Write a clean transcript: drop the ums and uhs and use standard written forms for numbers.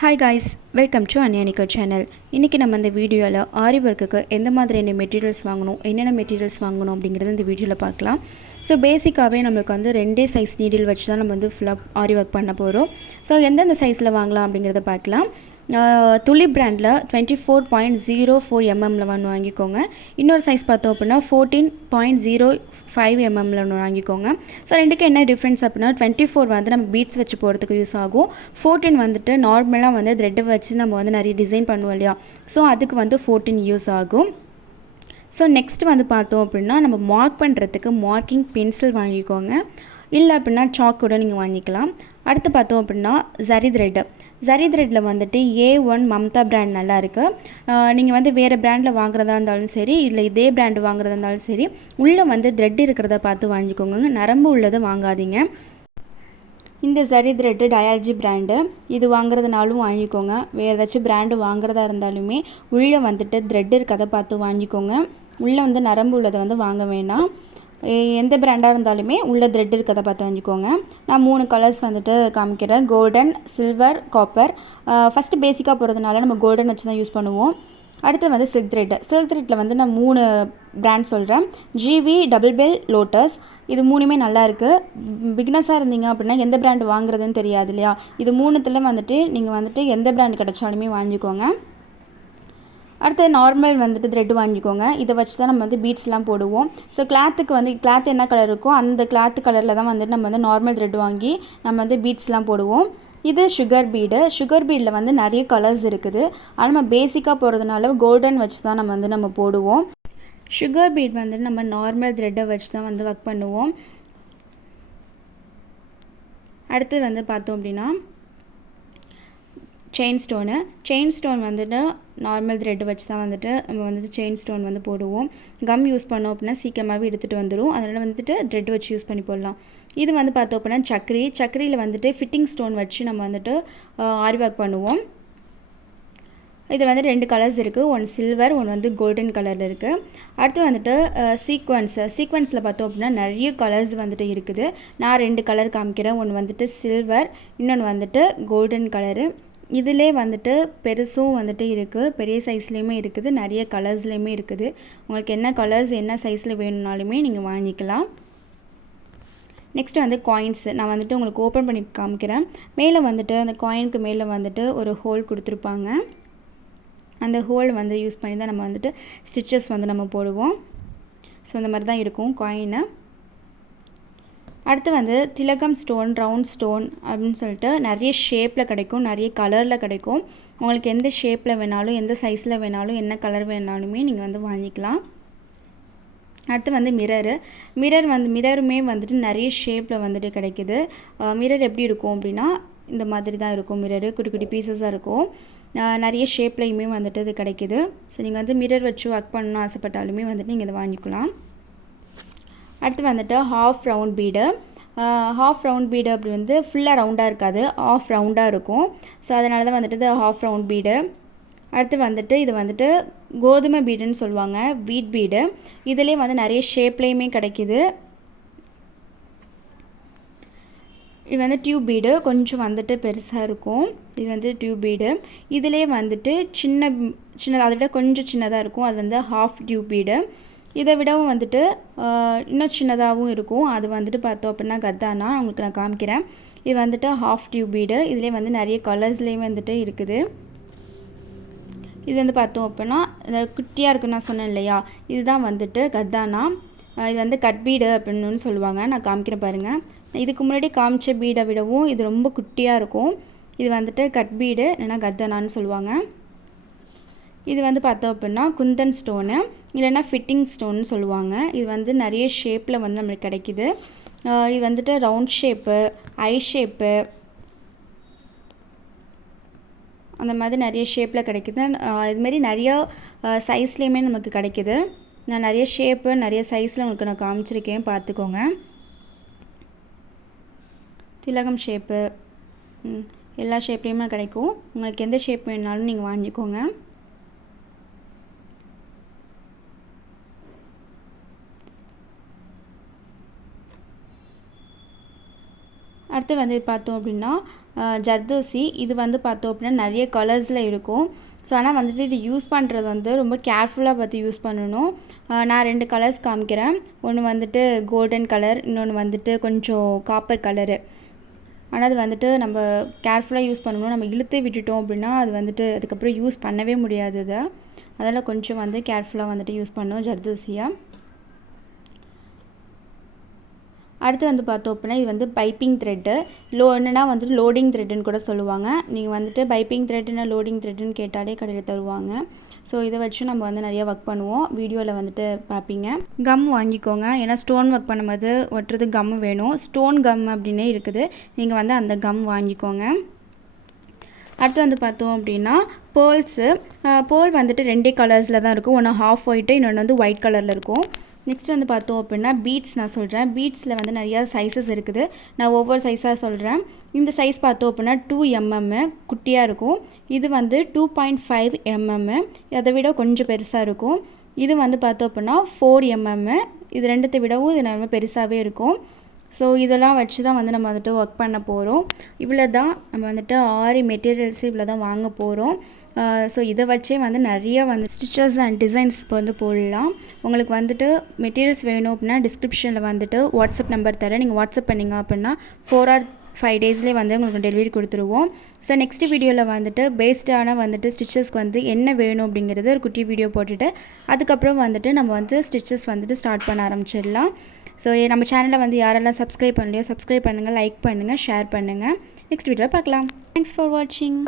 Hi guys, welcome to AnYa channel. இன்னைக்கு நம்ம இந்த வீடியோல ஆரி வர்க்குக்கு எந்த மாதிரியான மெட்டீரியல்ஸ் வாங்கணும், என்னென்ன மெட்டீரியல்ஸ் வாங்கணும் அப்படிங்கறது இந்த வீடியோல பார்க்கலாம். சோ பேசிக்காவே நமக்கு வந்து ரெண்டே சைஸ் நீடில் வச்சு தான் நம்ம வந்து ஃபுல்லா ஆரி வர்க் பண்ண போறோம். சோ எந்தெந்த சைஸ்ல வாங்கலாம் அப்படிங்கறத பார்க்கலாம். துளி பிராண்ட்ல 24.04 mm ல வாங்கிக்கோங்க. இன்னொரு சைஸ் பார்த்தோம் அப்படினா 14.05 mm ல வாங்கிக்கோங்க. சோ ரெண்டுக்கு என்ன டிஃபரன்ஸ் அப்படினா 24 வந்து நம்ம பீட்ஸ் வச்சு போறதுக்கு யூஸ் ஆகும். 14 வந்துட்டு நார்மலா வந்து thread வச்சு நம்ம வந்து நிறைய டிசைன் பண்ணுவோம் இல்லையா, சோ அதுக்கு வந்து 14 யூஸ் ஆகும். ஸோ நெக்ஸ்ட் வந்து பார்த்தோம் அப்படின்னா நம்ம மார்க் பண்ணுறதுக்கு மார்க்கிங் பென்சில் வாங்கிக்கோங்க, இல்லை அப்படின்னா சாக் கூட நீங்கள் வாங்கிக்கலாம். அடுத்து பார்த்தோம் அப்படின்னா ஜரி த்ரெட்டில் வந்துட்டு A1 மம்தா பிராண்ட் நல்லா இருக்குது. நீங்கள் வந்து வேறு பிராண்டில் வாங்குறதா இருந்தாலும் சரி, இல்லை இதே பிராண்டு வாங்குறதா இருந்தாலும் சரி, உள்ளே வந்து த்ரெட் இருக்கிறத பார்த்து வாங்கிக்கோங்க, நரம்பு உள்ளதை வாங்காதீங்க. இந்த ஜரி த்ரெட்டு டயாலஜி பிராண்டு, இது வாங்குறதுனாலும் வாங்கிக்கோங்க. வேறு ஏதாச்சும் பிராண்டு வாங்குறதா இருந்தாலுமே உள்ளே வந்துட்டு த்ரெட் இருக்கிறத பார்த்து வாங்கிக்கோங்க. உள்ளே வந்து நரம்பு உள்ளதை வந்து வாங்க வேணாம். எந்த பிராண்டாக இருந்தாலுமே உள்ளே த்ரெட் இருக்கிறத பார்த்து வாங்கிக்கோங்க. நான் 3 கலர்ஸ் வந்துட்டு காமிக்கிறேன், கோல்டன், சில்வர், காப்பர். ஃபஸ்ட்டு பேசிக்காக போகிறதுனால நம்ம கோல்டன் வச்சு தான் யூஸ் பண்ணுவோம். அடுத்து வந்து சில்க் த்ரெட்டில் வந்து நான் 3 பிராண்ட் சொல்கிறேன். GV, double bell, lotus. இது 3மே நல்லா இருக்குது. பிகினஸாக இருந்தீங்க அப்படின்னா எந்த பிராண்டு வாங்குறதுன்னு தெரியாது இல்லையா, இது 3த்துல வந்துட்டு நீங்கள் வந்துட்டு எந்த பிராண்டு கிடைச்சாலுமே வாங்கிக்கோங்க. அடுத்து நார்மல் வந்துட்டு த்ரெட் வாங்கிக்கோங்க. இதை வச்சு தான் நம்ம வந்து பீட்ஸ்லாம் போடுவோம். ஸோ கிளாத்துக்கு வந்து கிளாத் என்ன கலர் இருக்கோ அந்த கிளாத் கலரில் தான் வந்துட்டு நம்ம வந்து நார்மல் த்ரெட் வாங்கி நம்ம வந்து பீட்ஸ்லாம் போடுவோம். இது சுகர் பீடில் வந்து நிறைய கலர்ஸ் இருக்குது. ஆனால் நம்ம பேசிக்காக போகிறதுனால கோல்டன் வச்சு தான் நம்ம போடுவோம். சுகர் பீட் வந்துட்டு நம்ம நார்மல் த்ரெட்டை வச்சு தான் வந்து ஒர்க் பண்ணுவோம். அடுத்து வந்து பார்த்தோம் அப்படின்னா செயின் ஸ்டோன் வந்துட்டு நார்மல் த்ரெட் வச்சு தான் வந்துட்டு நம்ம வந்துட்டு செயின் ஸ்டோன் வந்து போடுவோம். கம் யூஸ் பண்ணோம் அப்படின்னா சீக்கிரமாகவே எடுத்துகிட்டு வந்துடும், அதனால் வந்துட்டு த்ரெட் வச்சு யூஸ் பண்ணி போடலாம். இது வந்து பார்த்தோம் அப்படின்னா சக்கரியில் வந்துட்டு ஃபிட்டிங் ஸ்டோன் வச்சு நம்ம வந்துட்டு ஆரி ஒர்க் பண்ணுவோம். இது வந்து 2 கலர்ஸ் இருக்குது, ஒன்று சில்வர், ஒன்று வந்து கோல்டன் கலரில் இருக்குது. அடுத்து வந்துட்டு சீக்வன்ஸில் பார்த்தோம் அப்படின்னா நிறைய கலர்ஸ் வந்துட்டு இருக்குது. நான் 2 கலர் காமிக்கிறேன், ஒன்று வந்துட்டு சில்வர், இன்னொன்று வந்துட்டு கோல்டன் கலரு. இதிலே வந்துட்டு பெருசும் வந்துட்டு இருக்குது, பெரிய சைஸ்லேயுமே இருக்குது, நிறைய கலர்ஸ்லேயுமே இருக்குது. உங்களுக்கு என்ன கலர்ஸ் என்ன சைஸில் வேணும்னாலுமே நீங்கள் வாங்கிக்கலாம். நெக்ஸ்ட்டு வந்து காயின்ஸ் நான் வந்துட்டு உங்களுக்கு ஓப்பன் பண்ணி காமிக்கிறேன். மேலே வந்துட்டு அந்த காயினுக்கு மேலே வந்துட்டு ஒரு ஹோல் கொடுத்துருப்பாங்க. அந்த ஹோல் வந்து யூஸ் பண்ணி தான் நம்ம வந்துட்டு ஸ்டிச்சஸ் வந்து நம்ம போடுவோம். ஸோ இந்த மாதிரி தான் இருக்கும் காயினை. அடுத்து வந்து திலகம் ஸ்டோன், ரவுண்ட் ஸ்டோன் அப்படின்னு சொல்லிட்டு நிறைய ஷேப்பில் கிடைக்கும், நிறைய கலரில் கிடைக்கும். உங்களுக்கு எந்த ஷேப்பில் வேணாலும், எந்த சைஸில் வேணாலும், என்ன கலர் வேணாலுமே நீங்கள் வந்து வாங்கிக்கலாம். அடுத்து வந்து மிரருமே வந்துட்டு நிறைய ஷேப்பில் வந்துட்டு கிடைக்கிது. மிரர் எப்படி இருக்கும் அப்படின்னா இந்த மாதிரி தான் இருக்கும். மிரரு குட்டி குட்டி பீசஸாக இருக்கும், நிறைய ஷேப்லையுமே வந்துட்டு இது கிடைக்கிது. ஸோ நீங்கள் வந்து மிரர் வச்சு ஒர்க் பண்ணணும்னு ஆசைப்பட்டாலுமே வந்துட்டு நீங்கள் இதை வாங்கிக்கலாம். அடுத்து வந்துட்டு ஹாஃப் ரவுண்ட் பீடு அப்படி வந்து ஃபுல்லாக ரவுண்டாக இருக்காது, ஆஃப் ரவுண்டாக இருக்கும். ஸோ அதனால தான் வந்துட்டு இது ஹாஃப் ரவுண்ட் பீடு. அடுத்து வந்துட்டு இது வந்துட்டு கோதுமை பீடுன்னு சொல்லுவாங்க, வீட் பீடு. இதுலேயே வந்து நிறைய ஷேப்லேயுமே கிடைக்கிது. இது வந்து டியூப் பீடு, கொஞ்சம் வந்துட்டு பெருசாக இருக்கும். இது வந்து டியூப் பீடு. இதிலே வந்துட்டு சின்னதாக, அதை விட கொஞ்சம் சின்னதாக இருக்கும், அது வந்து ஹாஃப் டியூப் பீடு. இதை விடவும் வந்துட்டு இன்னும் சின்னதாகவும் இருக்கும், அது வந்துட்டு பார்த்தோம் அப்படின்னா கத்தானா, உங்களுக்கு நான் காமிக்கிறேன். இது வந்துட்டு ஹாஃப் டியூப் பீடு. இதிலே வந்து நிறைய கலர்ஸ்லேயும் வந்துட்டு இருக்குது. இது வந்து பார்த்தோம் அப்படின்னா இந்த குட்டியாக இருக்குன்னு நான் சொன்னேன் இல்லையா, இதுதான் வந்துட்டு கத்தானா. இது வந்து கட் பீடு அப்படின்னு சொல்லுவாங்க. நான் காமிக்கிறேன் பாருங்கள். இதுக்கு முன்னாடி காமிச்ச பீடை விடவும் இது ரொம்ப குட்டியாக இருக்கும். இது வந்துட்டு கட் பீடு இல்லைன்னா கத்தானான்னு சொல்லுவாங்க. இது வந்து பார்த்தோம் அப்படின்னா குந்தன் ஸ்டோனு இல்லைன்னா ஃபிட்டிங் ஸ்டோன்னு சொல்லுவாங்க. இது வந்து நிறைய ஷேப்பில் வந்து நம்மளுக்கு கிடைக்கிது. இது வந்துட்டு ரவுண்ட் ஷேப்பு, ஐ ஷேப்பு, அந்த மாதிரி நிறைய ஷேப்பில் கிடைக்கிது. இதுமாரி நிறைய சைஸ்லேயுமே நமக்கு கிடைக்கிது. நான் நிறைய ஷேப்பு நிறைய சைஸில் உங்களுக்கு நான் காமிச்சிருக்கேன், பார்த்துக்கோங்க. திலகம் ஷேப்பு எல்லா ஷேப்லேயுமே கிடைக்கும். உங்களுக்கு எந்த ஷேப் வேணுனாலும் நீங்கள் வாங்கிக்கோங்க. அடுத்து வந்து பார்த்தோம் அப்படின்னா ஜர்தோசி. இது வந்து பார்த்தோம் அப்படின்னா நிறைய கலர்ஸில் இருக்கும். ஸோ ஆனால் வந்துட்டு இது யூஸ் பண்ணுறது வந்து ரொம்ப கேர்ஃபுல்லாக பார்த்து யூஸ் பண்ணணும். நான் 2 கலர்ஸ் காமிக்கிறேன். ஒன்று வந்துட்டு கோல்டன் கலர், இன்னொன்று வந்துட்டு கொஞ்சம் காப்பர் கலரு. ஆனால் அது வந்துட்டு நம்ம கேர்ஃபுல்லாக யூஸ் பண்ணணும். நம்ம இழுத்து விட்டுட்டோம் அப்படின்னா அது வந்துட்டு அதுக்கப்புறம் யூஸ் பண்ணவே முடியாது. இதை அதெல்லாம் கொஞ்சம் வந்து கேர்ஃபுல்லாக வந்துட்டு யூஸ் பண்ணணும் ஜர்தோசியை. அடுத்து வந்து பார்த்தோம் அப்படின்னா இது வந்து பைப்பிங் த்ரெட்டு. என்னன்னா வந்துட்டு லோடிங் த்ரெட்டுன்னு கூட சொல்லுவாங்க. நீங்கள் வந்துட்டு பைப்பிங் த்ரெட்டுன்னா லோடிங் த்ரெட்டுன்னு கேட்டாலே கடையில் தருவாங்க. ஸோ இதை வச்சு நம்ம வந்து நிறையா ஒர்க் பண்ணுவோம். வீடியோவில் வந்துட்டு பார்ப்பீங்க. கம் வாங்கிக்கோங்க. ஏன்னா ஸ்டோன் ஒர்க் பண்ணும்போது ஒட்டுறது கம் வேணும். ஸ்டோன் கம் அப்படின்னே இருக்குது. நீங்கள் வந்து அந்த கம் வாங்கிக்கோங்க. அடுத்து வந்து பார்த்தோம் அப்படின்னா பேர்ல்ஸு. பேர்ல் வந்துட்டு 2 கலர்ஸில் தான் இருக்கும். ஒன்று ஹாஃப் ஒயிட்டு, இன்னொன்று வந்து ஒயிட் கலரில் இருக்கும். நெக்ஸ்ட் வந்து பார்த்தோம் அப்படின்னா பீட்ஸ் நான் சொல்கிறேன். பீட்ஸில் வந்து நிறையா சைஸஸ் இருக்குது. நான் ஒவ்வொரு சைஸாக சொல்கிறேன். இந்த சைஸ் பார்த்தோம் அப்படின்னா 2 mm குட்டியாக இருக்கும். இது வந்து 2.5 mm, அதை விட கொஞ்சம் பெருசாக இருக்கும். இது வந்து பார்த்தோம் அப்படின்னா 4 mm. இது ரெண்டுத்தை விடவும் இது நம்ம பெருசாகவே இருக்கும். ஸோ இதெல்லாம் வச்சு தான் வந்து நம்ம வந்துட்டு ஒர்க் பண்ண போகிறோம். இவ்வளோ தான் நம்ம வந்துட்டு ஆரி மெட்டீரியல்ஸ் இவ்வளோ தான் வாங்க போகிறோம். ஸோ இதை வச்சே வந்து நிறைய வந்து ஸ்டிச்சஸ் அண்ட் டிசைன்ஸ் இப்போ வந்து போடலாம். உங்களுக்கு வந்துட்டு மெட்டீரியல்ஸ் வேணும் அப்படின்னா டிஸ்கிரிப்ஷனில் வந்துட்டு வாட்ஸ்அப் நம்பர் தரேன். நீங்கள் வாட்ஸ்அப் பண்ணிங்க அப்படின்னா 4 or 5 daysலேயே வந்து உங்களுக்கு டெலிவரி கொடுத்துருவோம். ஸோ நெக்ஸ்ட் வீடியோவில் வந்துட்டு பேஸ்டான வந்துட்டு ஸ்டிச்சஸ்க்கு வந்து என்ன வேணும் அப்படிங்கிறது ஒரு குட்டி வீடியோ போட்டுட்டு அதுக்கப்புறம் வந்துட்டு நம்ம வந்து ஸ்டிச்சஸ் வந்துட்டு ஸ்டார்ட் பண்ண ஆரம்பிச்சிடலாம். ஸோ நம்ம சேனலை வந்து யாரெல்லாம் சப்ஸ்கிரைப் பண்ணலையோ சப்ஸ்கிரைப் பண்ணுங்கள், லைக் பண்ணுங்கள், ஷேர் பண்ணுங்கள். நெக்ஸ்ட் வீடியோவில் பார்க்கலாம். தேங்க்ஸ் ஃபார் வாட்சிங்.